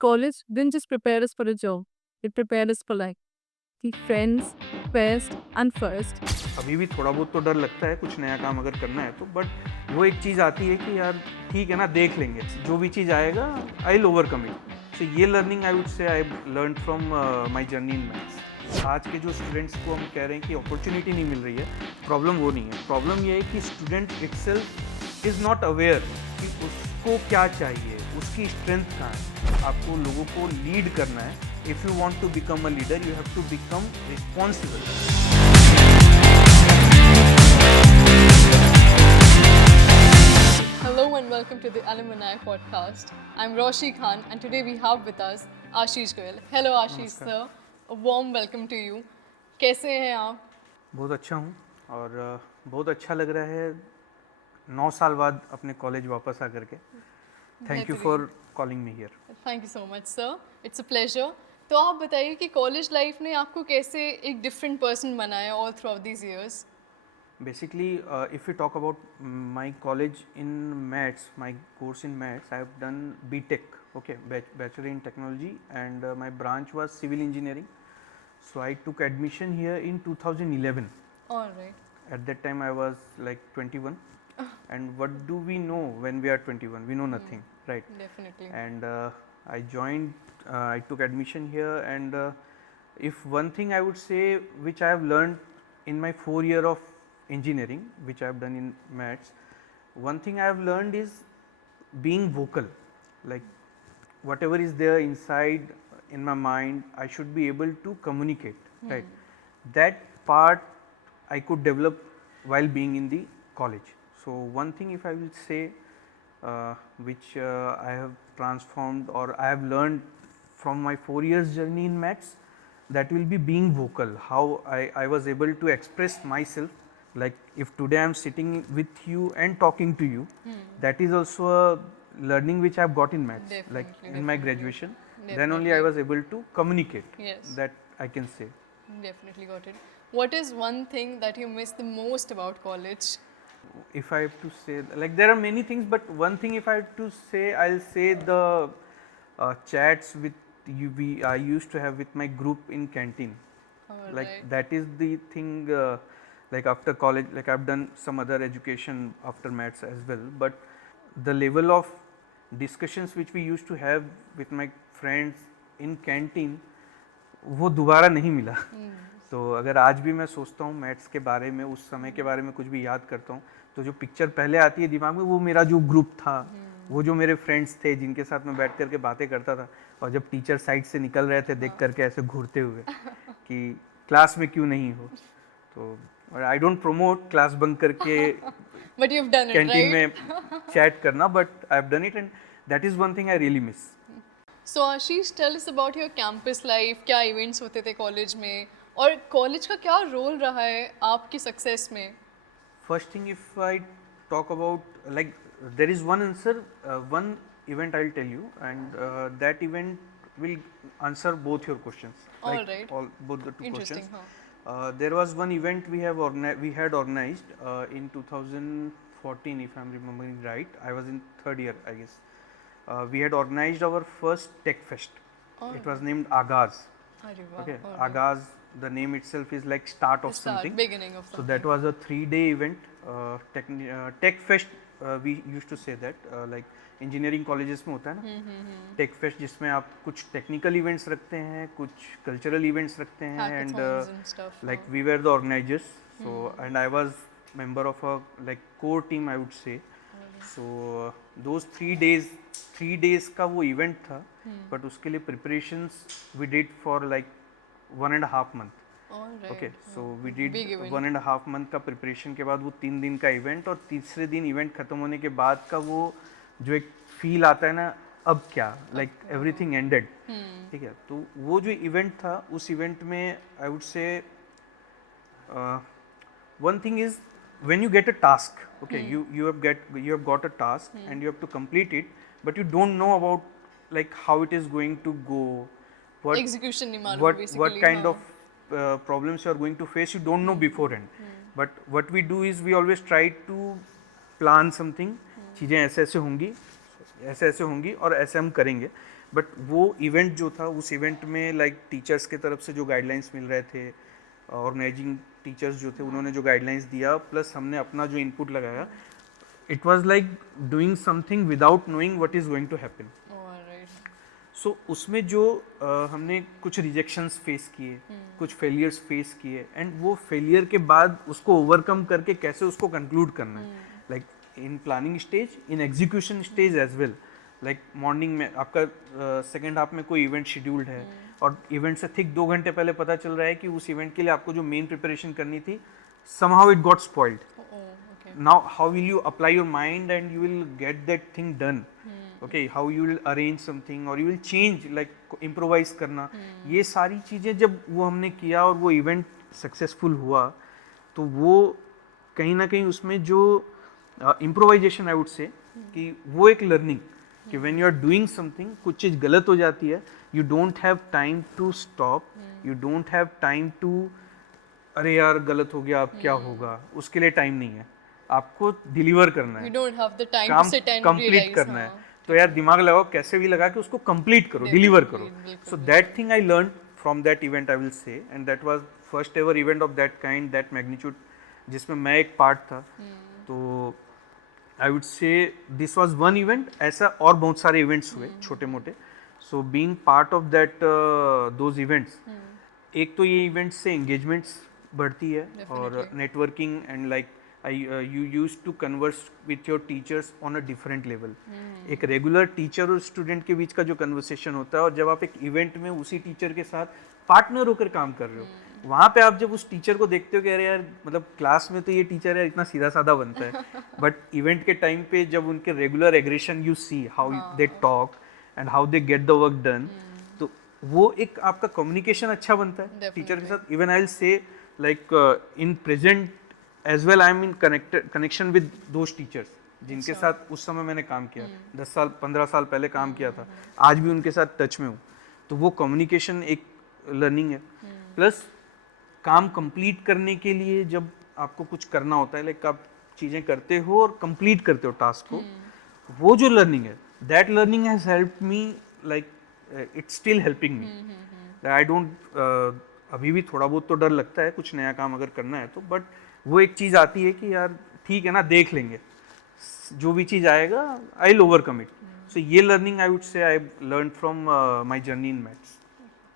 college didn't just prepare us for a job, it prepared us for life. The friends, first and first. अभी भी थोड़ा बहुत तो डर लगता है कुछ नया काम अगर करना है तो, बट वो एक चीज़ आती है कि यार ठीक है ना, देख लेंगे, जो भी चीज़ आएगा आई विल ओवरकम इट. सो ये learning I would say I learn from my journey in maths. आज के जो स्टूडेंट्स को हम कह रहे हैं कि अपॉर्चुनिटी नहीं मिल रही है, प्रॉब्लम वो नहीं है. प्रॉब्लम ये है कि student itself is not aware कि उसको क्या चाहिए, उसकी स्ट्रेंथ कहाँ है. आपको लोगों को लीड करना है. If you want to become a leader you have to become responsible. Hello and welcome to the Alumni podcast. I'm Roshi Khan and today we have with us Ashish Goyal. Hello Ashish sir, a warm welcome to you. कैसे हैं आप? बहुत अच्छा हूँ और बहुत अच्छा लग रहा है 9 साल बाद अपने कॉलेज वापस आकर के. Thank you for calling me here. Thank you so much sir. It's a pleasure. तो आप बताइए कि कॉलेज लाइफ ने आपको कैसे एक डिफरेंट पर्सन बनाया all throughout these years? Basically, if we talk about my college in maths, my course in maths, I have done BTech, okay, Bachelor in Technology, and my branch was Civil Engineering. So I took admission here in 2011. All right. At that time I was like 21. And what do we know when we are 21? We know nothing, right? Definitely. And I joined, I took admission here, and if one thing I would say which I have learned in my 4 year of engineering, which I have done in maths, one thing I have learned is being vocal. Like whatever is there inside in my mind, I should be able to communicate, right? That part I could develop while being in the college. So one thing if I will say which I have transformed or I have learned from my 4 years journey in maths, that will be being vocal. How I was able to express myself. Like if today I am sitting with you and talking to you, that is also a learning which I have got in maths. Like Definitely, in my definitely. graduation, then only I was able to communicate. Yes. That I can say. Definitely got it. What is one thing that you miss the most about college? If I have to say, like there are many things, but one thing if I have to say, I'll say the chats with you I used to have with my group in canteen. All Like right. that is the thing. Like after college, like I've done some other education after maths as well, but the level of discussions which we used to have with my friends in canteen, वो दोबारा नहीं मिला. तो अगर आज भी मैं सोचता हूँ मैथ्स के बारे में, उस समय के बारे में कुछ भी याद करता हूँ, तो जो पिक्चर पहले आती है दिमाग में, वो मेरा जो ग्रुप था, वो जो मेरे फ्रेंड्स थे जिनके साथ मैं बैठ करके बातें करता था, और जब टीचर साइड से निकल रहे थे देख करके ऐसे घूरते हुए कि क्लास में क्यों नहीं हो. तो I don't promote class bunk करके But you've done it, canteen right? में चैट करना, but I have done it and that is one thing I really miss. So Ashish, tell us about your campus life. क्या events होते थे college में और college का क्या role रहा है आपकी सक्सेस में? First thing, if I talk about, like there is one answer, one event I'll tell you, and that event will answer both your questions. All Like right. both the two Interesting, questions. There was one event we had organized in 2014, if I'm remembering right. I was in third year, I guess. We had organized our first Tech Fest. Oh. It was named Agaz. अरे वाह, Okay, all right. Agaz. The name itself is like start of Start, something. beginning of So something. that was a 3-day event. Tech Fest, we used to say that, like engineering colleges में होता है ना, Tech Fest जिसमें आप कुछ technical events रखते हैं, कुछ cultural events रखते हैं, and Hackathons and stuff. like we were the organizers. So and I was member of a like core team, I would say. So those 3 days का वो event था, but उसके लिए preparations we did for like 1.5 month. All right. Okay, so we did Big event. 1.5 month का preparation के बाद वो 3 दिन का इवेंट, और तीसरे दिन इवेंट खत्म होने के बाद का वो जो एक फील आता है ना, अब क्या, लाइक एवरीथिंग एंडेड. ठीक है, तो वो जो इवेंट था, उस इवेंट में I would say one thing is when you get a task, okay, you have got a task and you have to complete it, but you don't know about like how it is going to go, what Execution नहीं मालूम what basically. kind हाँ. of problems you are going to face, you don't know beforehand. But what we do is we always try to plan something. चीज़ें ऐसे ऐसे होंगी, ऐसे ऐसे होंगी और ऐसे हम करेंगे. बट वो इवेंट जो था, उस इवेंट में लाइक टीचर्स के तरफ से जो गाइडलाइंस मिल रहे थे, ऑर्गेनाइजिंग टीचर्स जो थे उन्होंने जो गाइडलाइंस दिया, प्लस हमने अपना जो इनपुट लगाया, it was like doing something without knowing what is going to happen. Alright. So उसमें जो हमने कुछ रिजेक्शंस फेस किए, कुछ फेलियर्स फेस किए, एंड वो फेलियर के बाद उसको ओवरकम करके कैसे उसको कंक्लूड करना है, like in planning stage, in execution stage as well. Like morning में आपका सेकेंड हाफ में कोई इवेंट शेड्यूल्ड है और इवेंट से ठीक 2 घंटे पहले पता चल रहा है कि उस इवेंट के लिए आपको जो मेन प्रिपरेशन करनी थी, somehow it got spoiled. Okay. Now how will you apply your mind and you will get that thing done? Okay, how you will arrange something or you will change, like improvise करना, ये सारी चीज़ें जब वो हमने किया और वो इवेंट सक्सेसफुल हुआ, तो वो कहीं ना कहीं उसमें जो इम्प्रोवाइजेशन आई वुड से, कि वो एक लर्निंग, कि when you are doing something, कुछ चीज़ गलत हो जाती है, you don't have time to stop, you don't have time to अरे यार गलत हो गया अब क्या होगा, उसके लिए टाइम नहीं है, आपको डिलीवर करना वी है, don't have the time to काम सिट एंड कंप्लीट रियलाइज। करना है। तो यार दिमाग लगाओ, कैसे भी लगा के उसको कंप्लीट करो, डिलीवर करो। बिल्कुल, so that thing I learn from that event, I will से, and that was first ever event of that kind, that magnitude, जिसमें मैं एक पार्ट था। तो I would say this was one event, ऐसा और बहुत सारे इवेंट्स हुए छोटे मोटे। So being part of that those events, एक तो ये इवेंट्स से एंगेजमेंट्स बढ़ती है और Definitely. Networking, and like you use to converse with your teachers on a different level. एक रेगुलर टीचर और स्टूडेंट के बीच का जो कन्वर्सेशन होता है, और जब आप एक इवेंट में उसी टीचर के साथ पार्टनर होकर काम कर रहे हो, वहाँ पे आप जब उस टीचर को देखते हो कि अरे यार, मतलब क्लास में तो ये टीचर यार इतना सीधा साधा बनता है, बट इवेंट के टाइम पे जब उनके regular aggression you see how they talk and how they get the work done, तो वो एक आपका कम्युनिकेशन अच्छा बनता है टीचर के साथ। Even I will say like in present as well, I am in connection with those teachers जिनके साथ उस समय मैंने काम किया, 10 साल 15 साल पहले काम किया था, आज भी उनके साथ टच में हूँ। तो वो कम्युनिकेशन एक लर्निंग है, प्लस काम कंप्लीट करने के लिए जब आपको कुछ करना होता है, लाइक आप चीज़ें करते हो और कंप्लीट करते हो टास्क को, वो जो लर्निंग है, that learning has helped me, like it's still helping me. I don't, अभी भी थोड़ा बहुत तो डर लगता है कुछ नया काम अगर करना है तो, बट वो एक चीज़ आती है कि यार ठीक है ना, देख लेंगे, जो भी चीज़ आएगा आई विल ओवरकम इट। सो ये learning I would say I learn from my journey in maths.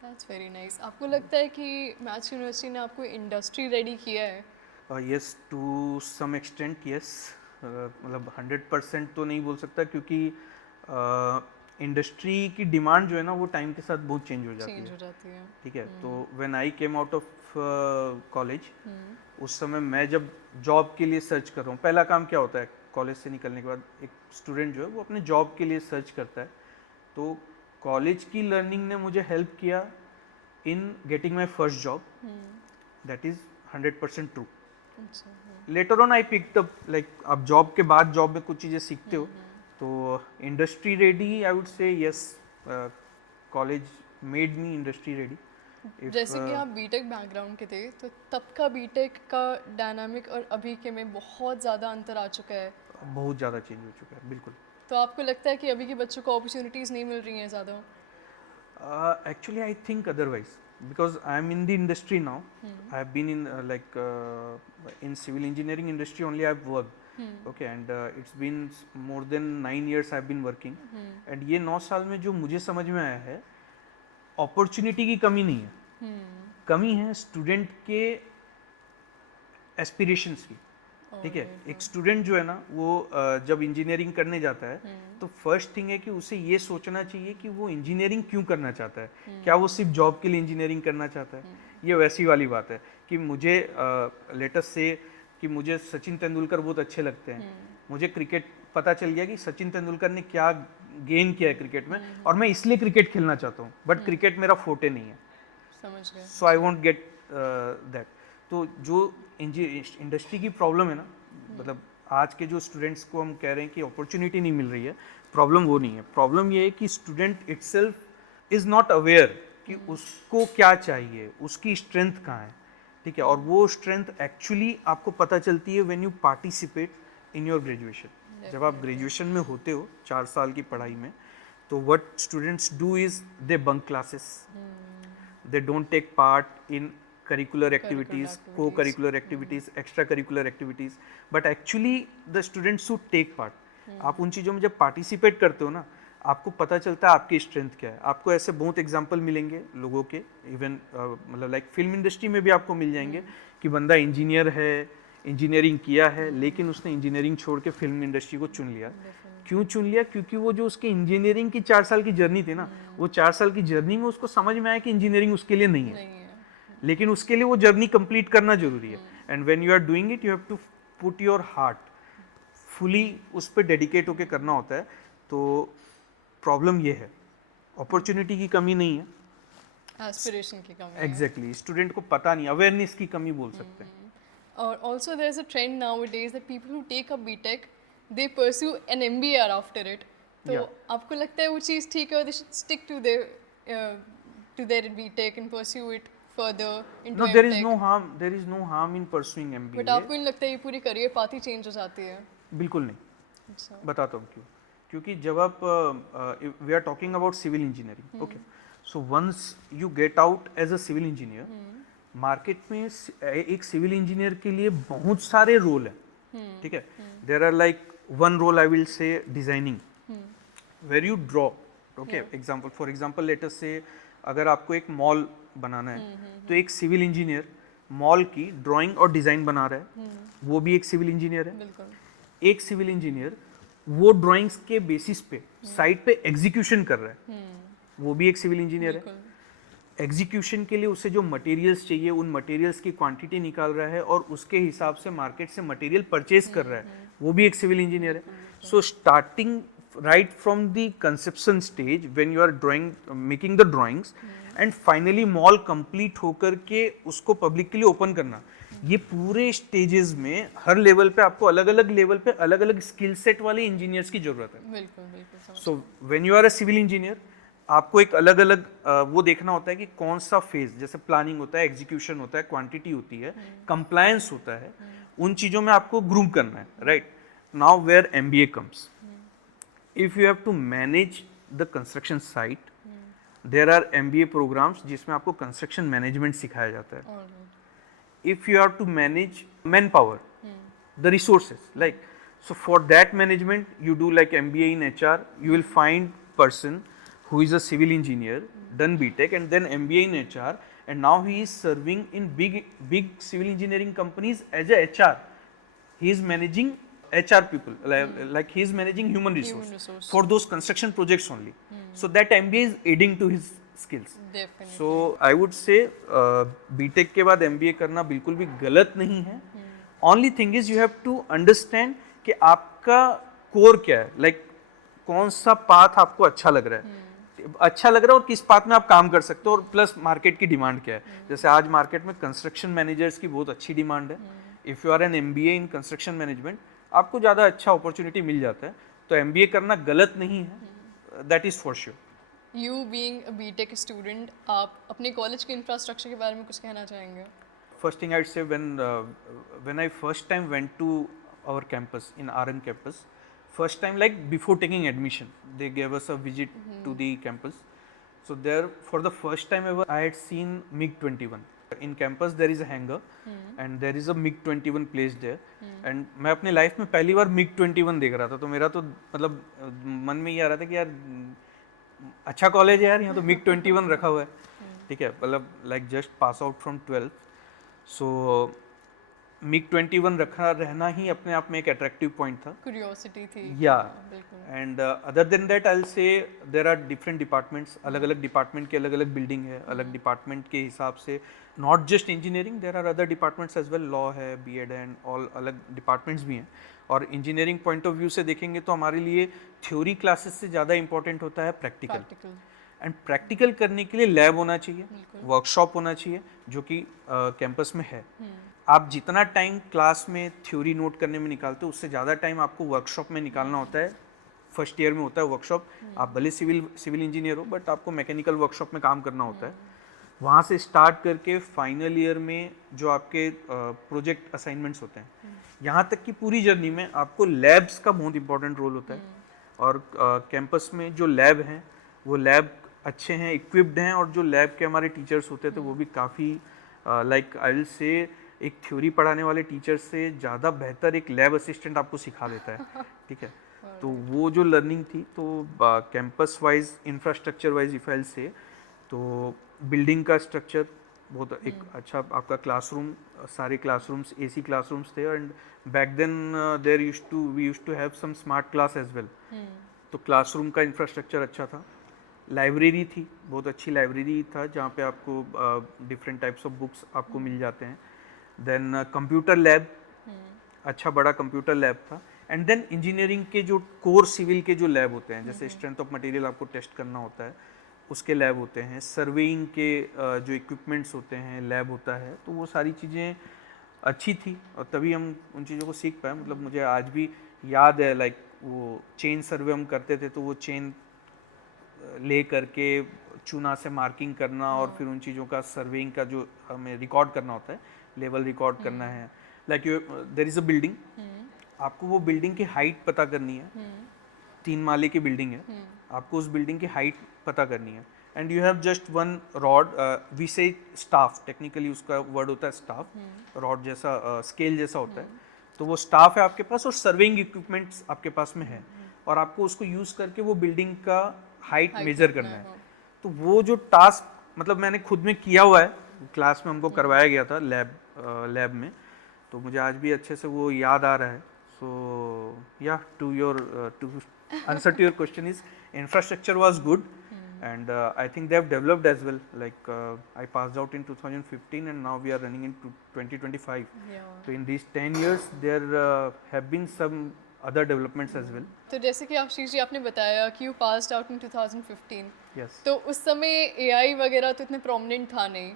That's very nice. आपको लगता है कि मैथ्स यूनिवर्सिटी ने आपको इंडस्ट्री रेडी किया है? Yes, to some extent yes, मतलब 100% तो नहीं बोल सकता, क्योंकि इंडस्ट्री की डिमांड जो है ना, वो टाइम के साथ बहुत चेंज हो जाती चेंज है। हो जाती है। ठीक है, तो when I came out of college, उस समय मैं जब जॉब के लिए सर्च कर रहा हूँ, पहला काम क्या होता है कॉलेज से निकलने के बाद, एक स्टूडेंट जो है वो अपने जॉब के लिए सर्च करता है। तो कॉलेज की लर्निंग ने मुझे हेल्प किया in getting my first job, that is 100% true. Later on I picked up, like आप जॉब के बाद जॉब में कुछ चीज़ें सीखते हो, तो industry ready I would say yes, college made me industry ready. जैसे कि आप बीटेक बैकग्राउंड के थे, तो तब का बीटेक का डायनामिक और अभी के में बहुत ज़्यादा अंतर आ चुका है। बहुत ज़्यादा चेंज हो चुका है, बिल्कुल। तो आपको लगता है कि अभी के बच्चों को अपॉर्चुनिटीज़ नहीं मिल रही हैं ज़्यादा? Actually, I think otherwise, because I am in the industry now. I have been in in civil engineering industry only. I have worked. Okay, and it's been more than 9 years I have been working. And ये 9 साल में जो मुझे समझ में आया है, opportunity की कमी नहीं है, कमी है स्टूडेंट के एस्पिरेशंस की। ठीक है, एक स्टूडेंट जो है ना, वो जब इंजीनियरिंग करने जाता है, तो फर्स्ट थिंग है कि उसे ये सोचना चाहिए कि वो इंजीनियरिंग क्यों करना चाहता है। क्या वो सिर्फ जॉब के लिए इंजीनियरिंग करना चाहता है? ये वैसी वाली बात है कि मुझे लेटेस्ट से कि मुझे सचिन तेंदुलकर बहुत अच्छे लगते हैं, मुझे क्रिकेट पता चल गया कि सचिन तेंदुलकर ने क्या गेन किया है क्रिकेट में, और मैं इसलिए क्रिकेट खेलना चाहता हूँ, बट क्रिकेट मेरा फोटे नहीं है, समझ गए। सो आई वॉन्ट गेट दैट। तो जो इंडस्ट्री की प्रॉब्लम है ना, मतलब आज के जो स्टूडेंट्स को हम कह रहे हैं कि अपॉर्चुनिटी नहीं मिल रही है, प्रॉब्लम वो नहीं है। प्रॉब्लम ये है कि student itself is not aware कि उसको क्या चाहिए, उसकी स्ट्रेंथ कहाँ है। ठीक है, और वो स्ट्रेंथ एक्चुअली आपको पता चलती है when you participate in your graduation. जब आप ग्रेजुएशन में होते हो 4 साल की पढ़ाई में, तो what students do is they bunk classes, they don't take part in curricular activities, co-curricular activities, extracurricular activities, but actually the students should take part. आप उन चीज़ों में जब पार्टिसिपेट करते हो ना, आपको पता चलता है आपकी स्ट्रेंथ क्या है. आपको ऐसे बहुत एग्जांपल मिलेंगे लोगों के, इवन मतलब लाइक फिल्म इंडस्ट्री में भी आपको मिल जाएंगे कि बंदा इंजीनियर है, इंजीनियरिंग किया है, लेकिन उसने इंजीनियरिंग छोड़ के फिल्म इंडस्ट्री को चुन लिया. क्यों चुन लिया? क्योंकि वो जो उसके इंजीनियरिंग की 4 साल की जर्नी थी ना, वो 4 साल की जर्नी में उसको समझ में आया कि इंजीनियरिंग उसके लिए नहीं है, लेकिन उसके लिए वो जर्नी कंप्लीट करना जरूरी है. And when you are doing it, you have to put your heart fully, उस पर डेडिकेट होकर करना होता है. तो प्रॉब्लम ये है, अपॉर्चुनिटी की कमी नहीं है, एस्पिरेशन की कमी है. एग्जैक्टली स्टूडेंट को पता नहीं, अवेयरनेस की कमी बोल सकते हैं. Or also there's a trend nowadays that people who take a BTech, they pursue an MBA after it. तो Yeah. आपको लगता है वो चीज़ ठीक है, or they should stick to their BTech and pursue it further into No, MTech? there is no harm in pursuing MBA. But आपको नहीं लगता है ये पूरी करियर पाथ ही चेंज हो जाती है? बिल्कुल नहीं. अच्छा. बताता हूँ क्यों. क्योंकि जब आप we are talking about civil engineering, okay, so once you get out as a civil engineer, market में एक सिविल इंजीनियर के लिए बहुत सारे रोल हैं. ठीक है, there are like one role I will say designing, where you draw. Okay, example, for example let us say अगर आपको एक मॉल बनाना है, तो एक सिविल इंजीनियर मॉल की ड्राइंग और डिजाइन बना रहा है, वो भी एक सिविल इंजीनियर है. बिल्कुल. एक सिविल इंजीनियर वो ड्राइंग्स के बेसिस पे साइट पे एग्जीक्यूशन कर रहा है, वो भी एक सिविल इंजीनियर है. एग्जीक्यूशन के लिए उसे जो मटेरियल्स चाहिए, उन मटेरियल्स की क्वांटिटी निकाल रहा है और उसके हिसाब से मार्केट से मटेरियल परचेज कर रहा है, वो भी एक सिविल इंजीनियर है. So starting right from the conception stage when you are drawing, making the drawings, and finally mall complete होकर के उसको पब्लिक के लिए ओपन करना, ये पूरे स्टेजेस में हर लेवल पे आपको अलग अलग लेवल पे अलग अलग स्किल सेट वाले इंजीनियर्स की जरूरत है. बिल्कुल बिल्कुल. So when you are a civil engineer, आपको एक अलग अलग वो देखना होता है कि कौन सा फेज, जैसे प्लानिंग होता है, एग्जीक्यूशन होता है, क्वांटिटी होती है, कंप्लायंस होता है, उन चीज़ों में आपको ग्रूम करना है. Right now where MBA comes, if you have to manage the construction site, there are MBA programmes जिसमें आपको कंस्ट्रक्शन मैनेजमेंट सिखाया जाता है. If you have to manage manpower, the resources, like, so for that management you do like MBA in HR, you will find person who is a civil engineer, done BTech and then MBA in HR, and now he is serving in big civil engineering companies as a HR. He is managing HR people, like he is managing human resource for those construction projects only. So that MBA is aiding to his skills. Definitely. So I would say BTech के बाद MBA करना बिल्कुल भी गलत नहीं है. Only thing is you have to understand कि आपका कोर क्या है, like कौन सा पाथ आपको अच्छा लग रहा है, अच्छा लग रहा है और किस पाथ में आप काम कर सकते हो, और प्लस मार्केट की डिमांड क्या है. जैसे आज मार्केट में कंस्ट्रक्शन मैनेजर्स की बहुत अच्छी डिमांड है. If you are an MBA in construction management, आपको ज़्यादा अच्छा अपॉर्चुनिटी मिल जाता है. तो MBA करना गलत नहीं है, that is for sure. You being a BTech student, आप अपने कॉलेज के इंफ्रास्ट्रक्चर के बारे में कुछ कहना चाहेंगे? First thing I'd say, when I first time went to our campus in RN campus, first time like before taking admission, they gave us a visit to the campus. So there, for the first time ever, I had seen MiG-21. In campus there is a hangar and there is a MiG-21 placed there. And मैं अपने life में पहली बार MiG-21 देख रहा था, तो मेरा तो मतलब मन में ये आ रहा था कि यार अच्छा कॉलेज है यार, यहाँ तो MiG-21 रखा हुआ है. ठीक है, मतलब like just pass out from 12th, so MiG-21 रखा रहना ही अपने आप में एक अट्रैक्टिव पॉइंट था. क्यूरियोसिटी थी. या बिल्कुल. And other than that I will say there are different departments, अलग अलग डिपार्टमेंट की अलग अलग बिल्डिंग है, अलग डिपार्टमेंट के हिसाब से, not just engineering, there are other departments as well, law है, BEd एंड ऑल अलग डिपार्टमेंट्स भी हैं. और इंजीनियरिंग पॉइंट ऑफ व्यू से देखेंगे तो हमारे लिए थ्योरी क्लासेस से ज़्यादा इंपॉर्टेंट होता है प्रैक्टिकल. एंड प्रैक्टिकल करने के लिए लैब होना चाहिए, वर्कशॉप होना चाहिए, जो कि कैंपस में है. आप जितना टाइम क्लास में थ्योरी नोट करने में निकालते हो, उससे ज़्यादा टाइम आपको वर्कशॉप में निकालना होता है. फर्स्ट ईयर में होता है वर्कशॉप. आप भले सिविल इंजीनियर हो, बट आपको मैकेनिकल वर्कशॉप में काम करना होता है. वहाँ से स्टार्ट करके फाइनल ईयर में जो आपके प्रोजेक्ट असाइनमेंट्स होते हैं, यहाँ तक की पूरी जर्नी में आपको लैब्स का बहुत इंपॉर्टेंट रोल होता है. और कैंपस में जो लैब हैं वो लैब अच्छे हैं, इक्विप्ड हैं, और जो लैब के हमारे टीचर्स होते थे वो भी काफ़ी लाइक आई विल से एक थ्योरी पढ़ाने वाले टीचर से ज़्यादा बेहतर एक लैब असिस्टेंट आपको सिखा देता है, ठीक है। तो वो जो लर्निंग थी, तो campus wise infrastructure wise if I से, तो बिल्डिंग का स्ट्रक्चर बहुत एक अच्छा, आपका क्लासरूम, सारे क्लासरूम्स एसी क्लासरूम्स थे, and back then there we used to have some smart class as well. तो क्लासरूम का इंफ्रास्ट्रक्चर अच्छा था। लाइब्रेरी थी, बहुत अच्छी लाइब्रेरी था जहाँ पे आपको डिफरेंट टाइप्स ऑफ बुक्स आपको मिल जाते हैं। देन कंप्यूटर लैब, अच्छा बड़ा कंप्यूटर लैब था। एंड देन इंजीनियरिंग के जो कोर सिविल के जो लैब होते हैं, जैसे स्ट्रेंथ ऑफ मटेरियल आपको टेस्ट करना होता है, उसके लैब होते हैं। सर्वेइंग के जो इक्विपमेंट्स होते हैं, लैब होता है। तो वो सारी चीज़ें अच्छी थी और तभी हम उन चीज़ों को सीख पाए। मतलब मुझे आज भी याद है, लाइक वो चेन सर्वे हम करते थे, तो वो चेन ले करके चूना से मार्किंग करना और फिर उन चीज़ों का सर्वेइंग का जो हमें रिकॉर्ड करना होता है, लेवल रिकॉर्ड करना है। Like there is a building, आपको वो बिल्डिंग की हाइट पता करनी है। 3 माले की बिल्डिंग है, आपको उस बिल्डिंग की हाइट पता करनी है। And you have just one rod, we say staff, technically उसका वर्ड होता है स्टाफ, रॉड जैसा स्केल जैसा होता है। तो वो स्टाफ है आपके पास और सर्वेइंग इक्विपमेंट्स आपके पास में है, और आपको उसको यूज़ करके वो बिल्डिंग का हाइट मेजर करना है। तो वो जो टास्क, मतलब मैंने खुद में किया हुआ है, क्लास में हमको करवाया गया था लैब में, तो मुझे आज भी अच्छे से वो याद आ रहा है। So yeah to answer to your question is infrastructure was good, and I think they have developed as well. Like I passed out in 2015 and now we are running into 2025. Yeah. So in these 10 years there have been some other developments as well. तो जैसे कि आशीष जी आपने बताया कि you passed out in 2015, Yes. तो उस समय AI वगैरह तो इतने प्रोमिनेंट था नहीं।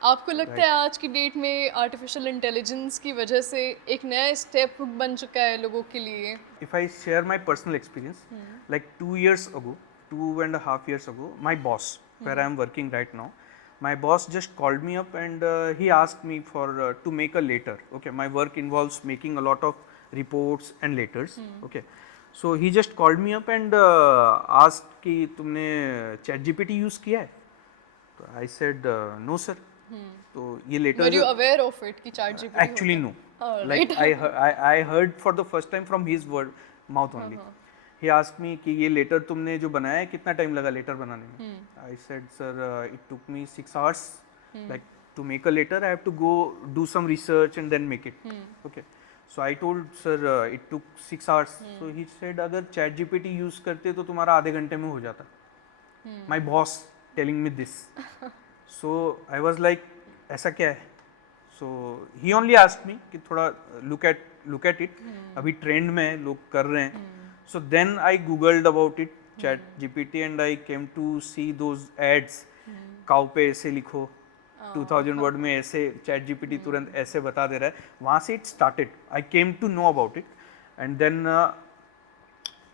आपको लगता है आज की डेट में आर्टिफिशियल इंटेलिजेंस की वजह से एक नया स्टेप बन चुका है लोगों के लिए? If I share my personal experience, like 2.5 years ago, my boss, where I am working right now, my boss just called me up and he asked me for to make a letter. Okay, my work involves making a lot of reports and letters. Okay, so he just called me up and asked कि तुमने ChatGPT use किया है? तो I said no sir. तो ये letter Were you aware of it कि ChatGPT actually no. All Like right. I heard for the first time from his mouth only. He asked me कि ये letter तुमने जो बनाया है कितना टाइम लगा लेटर बनाने में? I said sir it took me 6 hours. Like to make a letter I have to go do some research and then make it. Okay. So I told sir it took 6 hours. So he said अगर ChatGPT use करते तो तुम्हारा आधे घंटे में हो जाता. My boss telling me this. So I was like ऐसा क्या है? So he only asked me कि थोड़ा look at it. अभी ट्रेंड में है, लोग कर रहे हैं. So then I googled about it, ChatGPT, and I came to see those ads. Cow पे ऐसे लिखो, 2000 वर्ड में ऐसे, ChatGPT तुरंत ऐसे बता दे रहा है. वहाँ से it started. I came to know about it, and then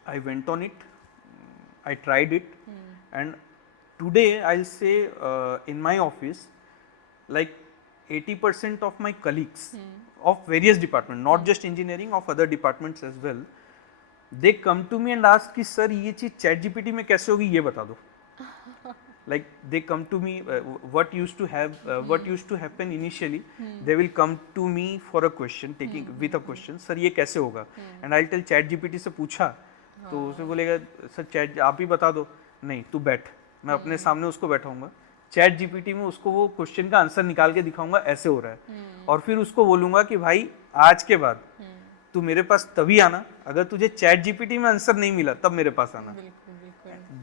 I went on it. I tried it, and today I'll say in my office, like 80% of my colleagues of various departments, not just engineering, of other departments as well, they come to me and ask कि sir ये चीज़ ChatGPT में कैसे होगी ये बता दो. Like they come to me, what used to happen initially, they will come to me for a question, taking with a question, sir ये कैसे होगा, and I'll tell ChatGPT से पूछा, तो उसे बोलेगा सर चैट आप ही बता दो. नहीं तू बैठ, मैं अपने सामने उसको बैठाऊंगा, ChatGPT में उसको वो क्वेश्चन का आंसर निकाल के दिखाऊंगा ऐसे हो रहा है, और फिर उसको बोलूंगा कि भाई आज के बाद तू मेरे पास तभी आना अगर तुझे ChatGPT में आंसर नहीं मिला, तब मेरे पास आना.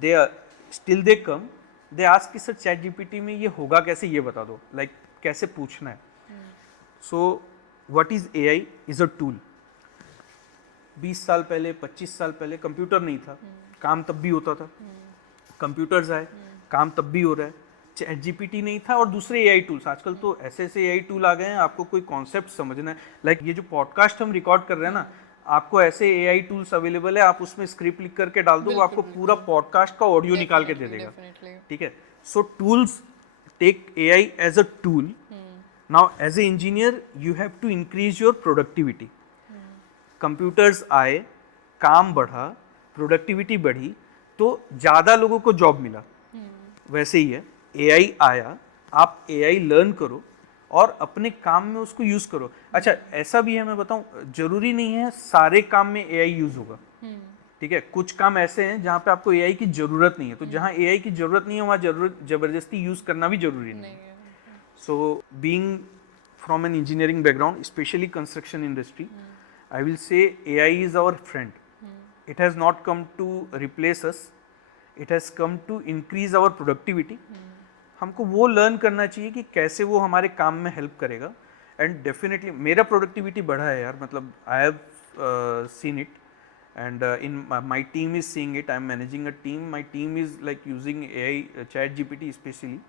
They still they come, they ask कि सर ChatGPT में ये होगा कैसे ये बता दो, लाइक कैसे पूछना है. So what is AI is a tool. 20 साल पहले 25 साल पहले कंप्यूटर नहीं था, काम तब भी होता था. कंप्यूटर्स आए, काम तब भी हो रहा है. ChatGPT नहीं था और दूसरे AI टूल्स, आजकल तो ऐसे ऐसे AI टूल आ गए हैं, आपको कोई कॉन्सेप्ट समझना है, लाइक ये जो पॉडकास्ट हम रिकॉर्ड कर रहे हैं ना, आपको ऐसे AI टूल्स अवेलेबल है, आप उसमें स्क्रिप्ट लिख करके डाल दो, वो आपको पूरा पॉडकास्ट का ऑडियो निकाल के दे देगा. ठीक है. So tools, tech AI as a tool. Now as a engineer you have to increase your productivity. Computers आए, काम बढ़ा, प्रोडक्टिविटी बढ़ी तो ज़्यादा लोगों को जॉब मिला। वैसे ही है, एआई आया, आप एआई लर्न करो और अपने काम में उसको यूज़ करो। अच्छा, ऐसा भी है, मैं बताऊं, जरूरी नहीं है सारे काम में एआई यूज़ होगा, ठीक है। कुछ काम ऐसे हैं जहाँ पे आपको एआई की जरूरत नहीं है, तो जहाँ एआई की जरूरत नहीं है वहाँ जरूरत जबरदस्ती यूज़ करना भी जरूरी नहीं है। So, being from an engineering background, especially construction industry, I will say AI is our friend. It has not come to replace us. It has come to increase our productivity. हमको वो learn करना चाहिए कि कैसे वो हमारे काम में हेल्प करेगा। एंड डेफिनेटली मेरा प्रोडक्टिविटी बढ़ा है यार, मतलब I have seen it and in my team is seeing it. I'm managing a team. My team is like using AI, chat gpt especially,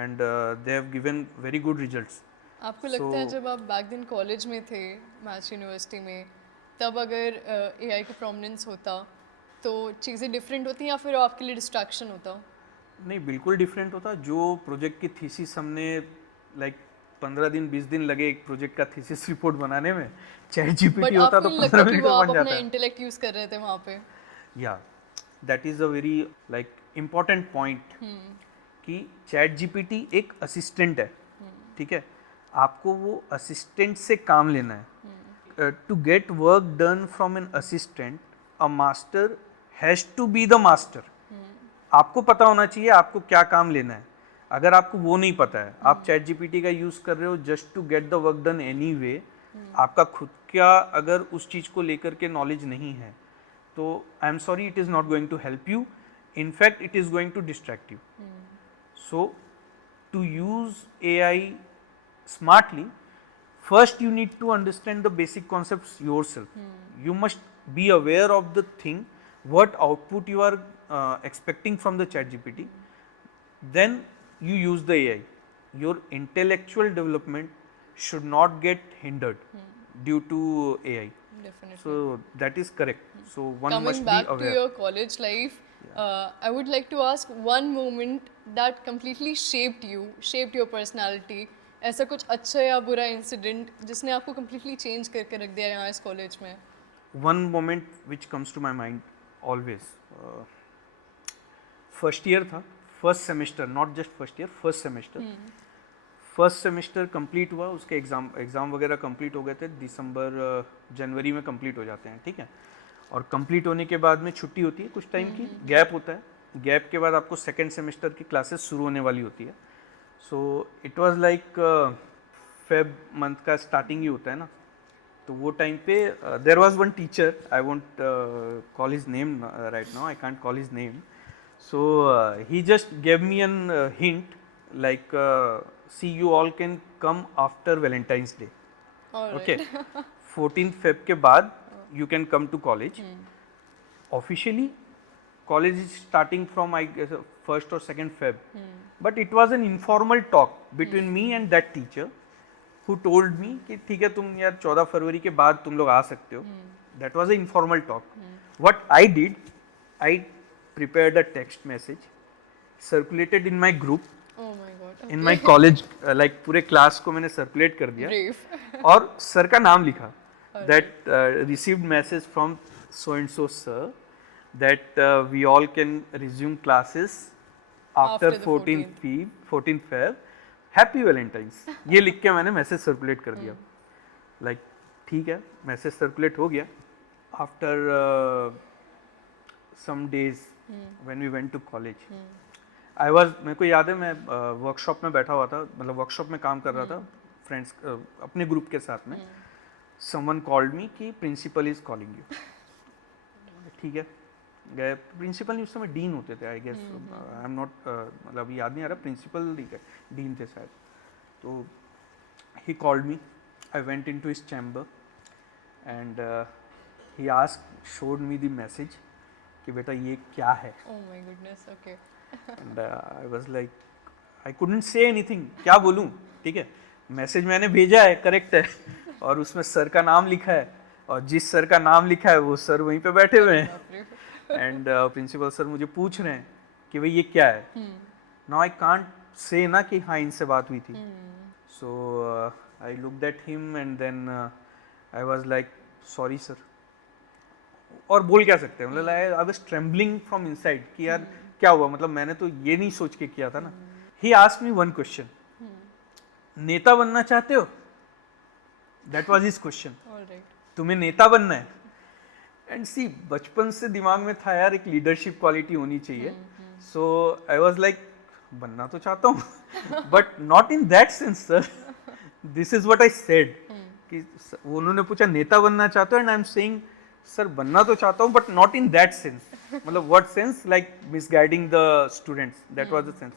and they have given very good results. आपको लगता है जब आप back दिन college में थे match university में, तब अगर एआई का प्रोमिनेंस होता तो चीज़ें डिफरेंट होती या फिर आपके लिए डिस्ट्रैक्शन होता? नहीं, बिल्कुल डिफरेंट होता। जो प्रोजेक्ट की थीसिस हमने लाइक 15 दिन 20 दिन लगे एक प्रोजेक्ट का थीसिस रिपोर्ट बनाने में, चैट जीपीटी होता तो 15 मिनट में बन जाता है। इंटेलेक्ट यूज कर रहे थे वहाँ पे। या that is a very like important point कि चैट जीपीटी एक असिस्टेंट है, ठीक है। आपको वो असिस्टेंट से काम लेना है। To get work done from an assistant, a master has to be the master. आपको पता होना चाहिए आपको क्या काम लेना है। अगर आपको वो नहीं पता है, आप चैट जीपीटी का यूज कर रहे हो just to get the work done anyway, आपका खुद का अगर उस चीज को लेकर के नॉलेज नहीं है, तो I am sorry, it is not going to help you, in fact it is going to distract you. So to use AI smartly, first you need to understand the basic concepts yourself. You must be aware of the thing, what output you are expecting from the chat gpt, then you use the AI. Your intellectual development should not get hindered due to AI. Definitely. So that is correct. So one Coming must back be aware. to your college life, I would like to ask one moment that completely shaped your personality. ऐसा कुछ अच्छा या बुरा incident जिसने आपको completely change करके रख दिया यहाँ इस कॉलेज में? One moment which comes to my mind always, first year था, first semester, not just first year, first semester. First semester complete हुआ, उसके एग्ज़ाम वगैरह कंप्लीट हो गए थे, दिसंबर जनवरी में कंप्लीट हो जाते हैं, ठीक है। और कंप्लीट होने के बाद में छुट्टी होती है कुछ टाइम की, गैप होता है। गैप के बाद आपको सेकेंड सेमेस्टर की क्लासेस शुरू होने वाली होती है। So it was like Feb month का स्टार्टिंग ही होता है ना, तो वो टाइम पे there was one teacher, I won't call his name right now, I can't call his name. So he just gave me an hint like, see, you all can come after Valentine's Day. Alright. Okay. 14th Feb के बाद you can come to college. Officially, college is starting from I guess 1st or 2nd Feb. But it was an informal talk between me and that teacher who told me कि ठीक है तुम यार 14 फरवरी के बाद तुम लोग आ सकते हो. That was an informal talk. What I did, I prepared a text message, circulated in my group, Oh my god. in my college, like पूरे क्लास को मैंने सर्कुलेट कर दिया Brave. और सर का नाम लिखा, that received message from so and so sir that we all can resume classes after After the 14th Feb, happy Valentine's, ये लिख के मैंने मैसेज सर्कुलेट कर दिया। लाइक ठीक है, मैसेज सर्कुलेट हो गया। After some days when we went to college, I was, मेरे को याद है मैं वर्कशॉप में बैठा हुआ था, मतलब वर्कशॉप में काम कर रहा था फ्रेंड्स अपने ग्रुप के साथ में। someone called me कि प्रिंसिपल इज कॉलिंग यू। ठीक है, गए। प्रिंसिपल नहीं, उस समय डीन होते थे I guess, I am not, मतलब याद नहीं आ रहा, प्रिंसिपल डीन थे शायद। तो he called me, I went into his chamber and he asked, showed me the message कि बेटा ये क्या है। Oh my goodness. Okay. And I was like, I couldn't say anything, क्या बोलूं। ठीक है, मैसेज मैंने भेजा है, करेक्ट है, और उसमें सर का नाम लिखा है, और जिस सर का नाम लिखा है वो सर वहीं पे बैठे हुए हैं। एंड प्रिंसिपल सर मुझे पूछ रहे हैं कि भाई ये क्या है। नाउ आई कांट से ना कि हाँ इनसे बात हुई थी। So I looked at him and then I was like, sorry sir, और बोल क्या सकते हैं, मतलब I was trembling from inside कि यार क्या हुआ, मतलब मैंने तो ये नहीं सोच के किया था ना. He asked me one question, नेता बनना चाहते हो? That was his question. Alright. तुम्हें नेता बनना है? एंड सी, बचपन से दिमाग में था यार एक लीडरशिप क्वालिटी होनी चाहिए. सो आई वाज लाइक, बनना तो चाहता हूँ but not in that sense sir. This is what I said कि उन्होंने पूछा नेता बनना चाहते हो, and I am saying sir बनना तो चाहता हूँ but not in that sense. मतलब what sense, like misguiding the students, that was the sense.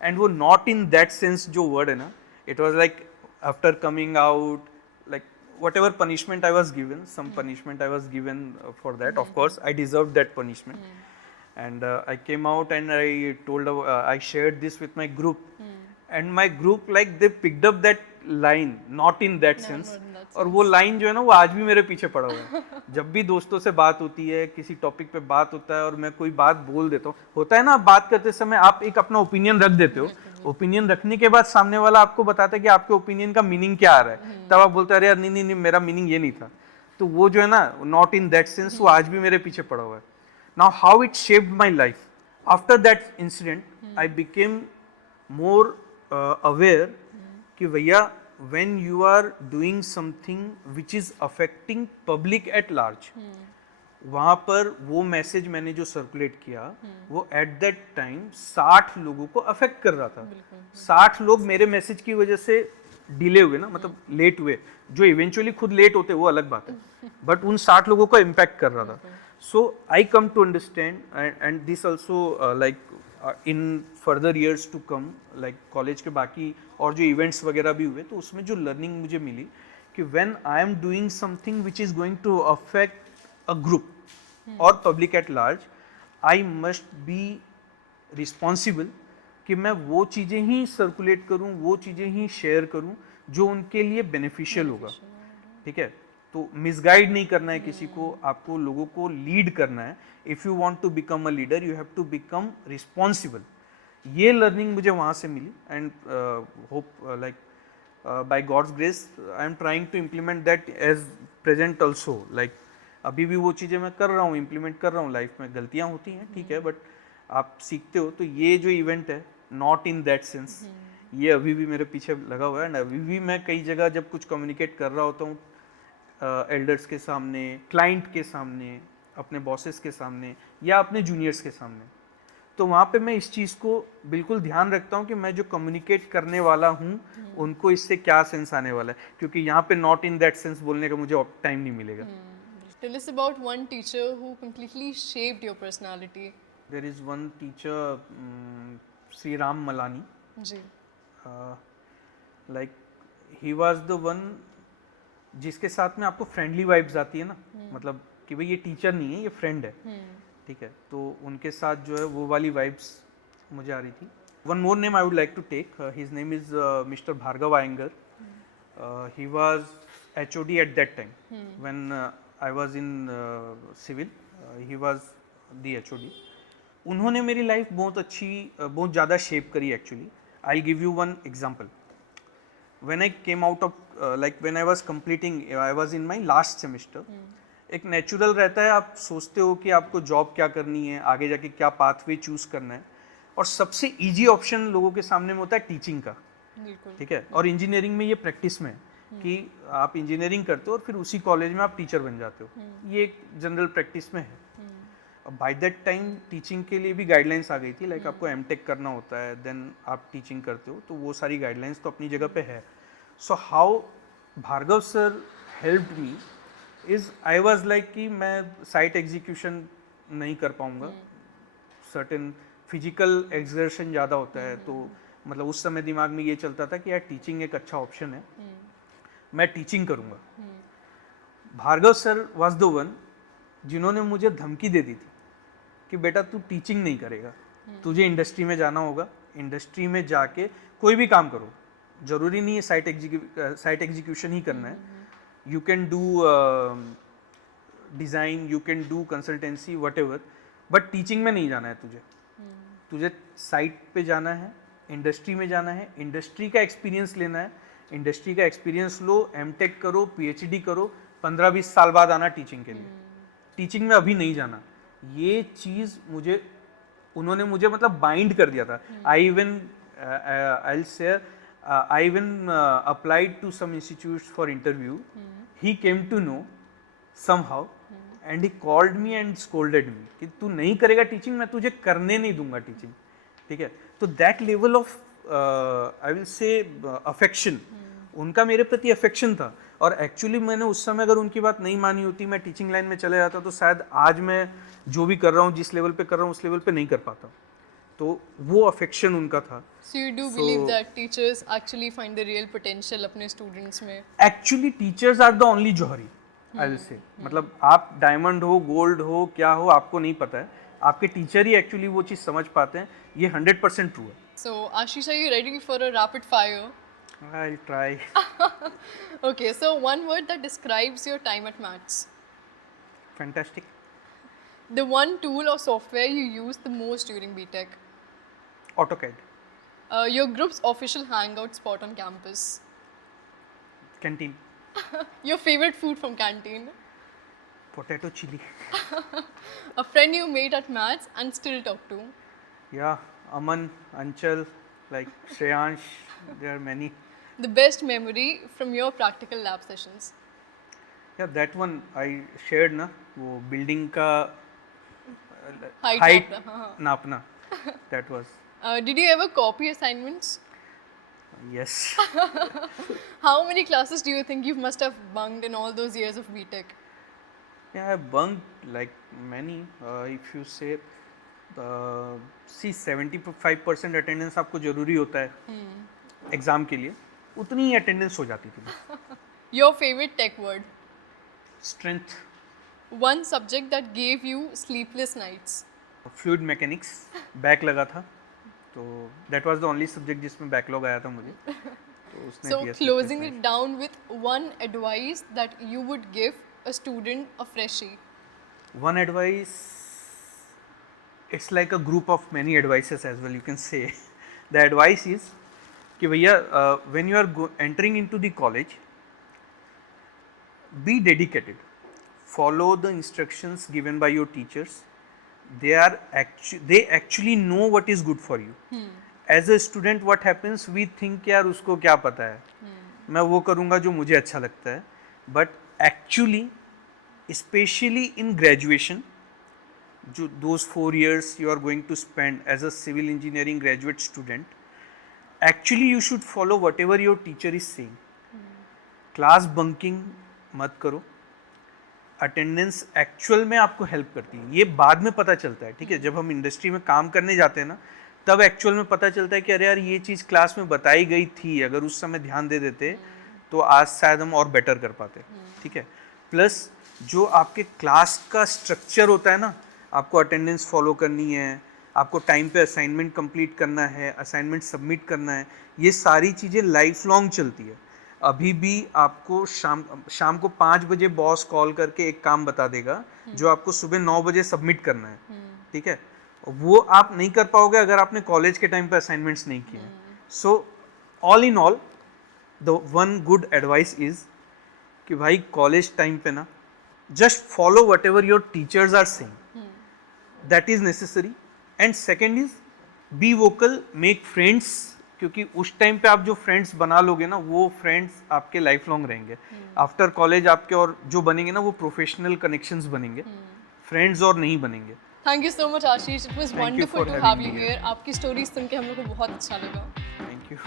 And वो नॉट इन दैट सेंस जो वर्ड है ना, it was like after coming out, like whatever punishment I was given, some punishment I was given for that. Of course, I deserved that punishment. And I came out and I told, I shared this with my group. And my group, like, they picked up that line, not in that sense. और वो line जो है ना, वो आज भी मेरे पीछे पड़ा हुआ है. जब भी दोस्तों से बात होती है, किसी टॉपिक पे बात होता है और मैं कोई बात बोल देता हूँ, होता है ना, बात करते समय आप एक अपना ओपिनियन रख देते हो. ओपिनियन रखने के बाद सामने वाला आपको बताता है कि आपके ओपिनियन का मीनिंग क्या आ रहा है. तब आप बोलते हैं अरे यार नहीं नहीं नहीं, मेरा मीनिंग ये नहीं था. तो वो जो है ना, नॉट इन दैट सेंस, वो आज भी मेरे पीछे पड़ा हुआ है. Now how it shaped my life after that incident, I became more aware कि भैया when you are doing something which is affecting public at large, वहाँ पर वो मैसेज मैंने जो सर्कुलेट किया, वो एट दैट टाइम 60 लोगों को अफेक्ट कर रहा था. 60 लोग मेरे मैसेज की वजह से डिले हुए ना, मतलब लेट हुए. जो इवेंचुअली खुद लेट होते वो अलग बात है, बट उन 60 लोगों को इम्पैक्ट कर रहा था. So I come to understand, and this also like in further years to come, like college के बाकी और जो इवेंट्स वगैरह भी हुए, तो उसमें जो लर्निंग मुझे मिली कि when I am doing something which is going to affect a group और public at large, I must be responsible कि मैं वो चीज़ें ही सर्कुलेट करूँ, वो चीज़ें ही शेयर करूँ जो उनके लिए बेनिफिशियल होगा. ठीक है, तो मिसगाइड नहीं करना है किसी को, आपको लोगों को लीड करना है. If you want to become a leader, you have to become responsible. ये लर्निंग मुझे वहाँ से मिली. And hope like by God's grace I am trying to implement that as present also. Like अभी भी वो चीज़ें मैं कर रहा हूँ, इम्प्लीमेंट कर रहा हूँ. लाइफ में गलतियाँ होती हैं, ठीक है, बट आप सीखते हो. तो ये जो इवेंट है, नॉट इन दैट सेंस, ये अभी भी मेरे पीछे लगा हुआ है. एंड अभी भी मैं कई जगह जब कुछ कम्युनिकेट कर रहा होता हूँ, एल्डर्स के सामने, क्लाइंट के सामने, अपने बॉसेस के सामने या अपने जूनियर्स के सामने, तो वहाँ पे मैं इस चीज़ को बिल्कुल ध्यान रखता हूँ कि मैं जो कम्युनिकेट करने वाला हूँ उनको इससे क्या सेंस आने वाला है, क्योंकि यहाँ पे नॉट इन दैट सेंस बोलने का मुझे टाइम नहीं मिलेगा. Tell us about one teacher who completely shaped your personality. There is one teacher, Sri Ram Malani. Ji. Like he was the one जिसके साथ में आपको फ्रेंडली वाइब्स आती है ना, मतलब कि भाई ये टीचर नहीं है, ये फ्रेंड है. ठीक है, तो उनके साथ जो है वो वाली वाइब्स मुझे आ रही थी. One more name I would like to take, his name is mister Bhargav Iyengar. He was HOD at that time when I was in civil. He was the HOD. उन्होंने मेरी लाइफ बहुत अच्छी, बहुत ज़्यादा शेप करी actually. I give you one example. when I came out of like when I was completing, I was in my last semester. एक natural रहता है, आप सोचते हो कि आपको जॉब क्या करनी है, आगे जाके क्या पाथवे चूज करना है, और सबसे इजी ऑप्शन लोगों के सामने में होता है टीचिंग का. ठीक है, और इंजीनियरिंग में ये प्रैक्टिस में है कि आप इंजीनियरिंग करते हो और फिर उसी कॉलेज में आप टीचर बन जाते हो. ये एक जनरल प्रैक्टिस में है. बाय दैट टाइम टीचिंग के लिए भी गाइडलाइंस आ गई थी, लाइक आपको एमटेक करना होता है, देन आप टीचिंग करते हो, तो वो सारी गाइडलाइंस तो अपनी जगह पे है. So how Bhargav sir helped me is, I was like कि मैं साइट एग्जीक्यूशन नहीं कर पाऊँगा, सर्टेन फिजिकल एक्सर्शन ज़्यादा होता है, तो मतलब उस समय दिमाग में ये चलता था कि यार टीचिंग एक अच्छा ऑप्शन है, मैं टीचिंग करूँगा. Bhargav sir was the one जिन्होंने मुझे धमकी दे दी थी कि बेटा तू टीचिंग नहीं करेगा, तुझे इंडस्ट्री में जाना होगा, इंडस्ट्री में जाके कोई भी काम करो, जरूरी नहीं है साइट एग्जीक्यूशन ही करना है, you can do design, you can do consultancy, whatever, but teaching में नहीं जाना है तुझे. तुझे साइट पे जाना है, इंडस्ट्री में जाना है, इंडस्ट्री का एक्सपीरियंस लेना है, इंडस्ट्री का एक्सपीरियंस लो, एमटेक करो, PhD करो, 15-20 साल बाद आना टीचिंग के लिए. टीचिंग में अभी नहीं जाना, ये चीज़ मुझे उन्होंने मुझे मतलब बाइंड कर दिया था. आई even I say I even applied to some institutes for interview. He came to know somehow and he called me and scolded me कि तू नहीं करेगा टीचिंग, मैं तुझे करने नहीं दूंगा टीचिंग. ठीक है, तो that level of I will से अफेक्शन, उनका मेरे प्रति अफेक्शन था. और एक्चुअली मैंने उस समय अगर उनकी बात नहीं मानी होती, मैं टीचिंग लाइन में चले जाता, तो शायद आज मैं जो भी कर रहा हूँ, जिस लेवल पे कर रहा हूँ, उस लेवल पे नहीं कर पाता. तो वो अफेक्शन उनका था. So you do believe that teachers actually find the real potential अपने students में? Actually teachers are the only जौहरी, आई विल से. मतलब आप डायमंड हो, गोल्ड हो, क्या हो, आपको नहीं पता है. आपके टीचर ही एक्चुअली वो चीज़ समझ पाते हैं. ये 100% ट्रू है. So Ashish, are you ready for a rapid fire? I'll try. Okay, so one word that describes your time at Maths. Fantastic. The one tool or software you use the most during BTech. AutoCAD. Your group's official hangout spot on campus. Canteen. Your favorite food from canteen. Potato chili. A friend you made at Maths and still talk to. Yeah, Aman, Anchal, like Shreyansh, there are many. The best memory from your practical lab sessions. Yeah, that one I shared ना, वो building का Height height नापना, हाँ, हाँ. नापना. That was Did you ever copy assignments? yes. How many classes do you think you must have bunked in all those years of BTech? Yeah, I bunked like many. If you say see 75% attendance आपको जरूरी होता है exam के लिए, उतनी ही attendance हो जाती थी. Your favorite tech word? Strength. One subject that gave you sleepless nights. Fluid mechanics back लगा था, तो that was the only subject जिसमें बैकलॉग आया था मुझे. तो उसने So दिया closing it down with one advice that you would give a student, a freshie. one advice, it's like a group of many advices as well, you can say. The advice is कि भैया when you are entering into the college, be dedicated, follow the instructions given by your teachers. They actually know what is good for you. As a student what happens, we think यार उसको क्या पता है, मैं वो करूँगा जो मुझे अच्छा लगता है. But actually, especially in graduation, जो those 4 years you are going to spend as a civil engineering graduate student, actually you should follow whatever your teacher is saying. Class bunking मत करो. अटेंडेंस एक्चुअल में आपको help करती है, ये बाद में पता चलता है. ठीक है, जब हम इंडस्ट्री में काम करने जाते हैं ना, तब एक्चुअल में पता चलता है कि अरे यार ये चीज़ क्लास में बताई गई थी, अगर उस समय ध्यान दे देते तो आज शायद हम और बेटर कर पाते. ठीक है, प्लस जो आपके क्लास का स्ट्रक्चर होता है ना, आपको अटेंडेंस फॉलो करनी है, आपको टाइम पे असाइनमेंट कंप्लीट करना है, असाइनमेंट सबमिट करना है, ये सारी चीज़ें लाइफ लॉन्ग चलती है. अभी भी आपको शाम को 5 बजे बॉस कॉल करके एक काम बता देगा जो आपको सुबह 9 बजे सबमिट करना है. ठीक है, वो आप नहीं कर पाओगे अगर आपने कॉलेज के टाइम पे असाइनमेंट्स नहीं किए. So all in all the one good advice is कि भाई कॉलेज टाइम पे ना just follow whatever your teachers are saying, that is necessary. And second is be vocal, make friends, क्योंकि उस time पे आप जो फ्रेंड्स बना लोगे ना, वो फ्रेंड्स आपके लाइफ लॉन्ग रहेंगे. आफ्टर कॉलेज आपके और जो बनेंगे ना, वो प्रोफेशनल कनेक्शंस बनेंगे, फ्रेंड्स और नहीं बनेंगे. Thank you so much, Ashish. It was Thank you wonderful for to having have me you here. here. आपकी स्टोरी सुन के हम लोग को बहुत अच्छा लगा. Thank you.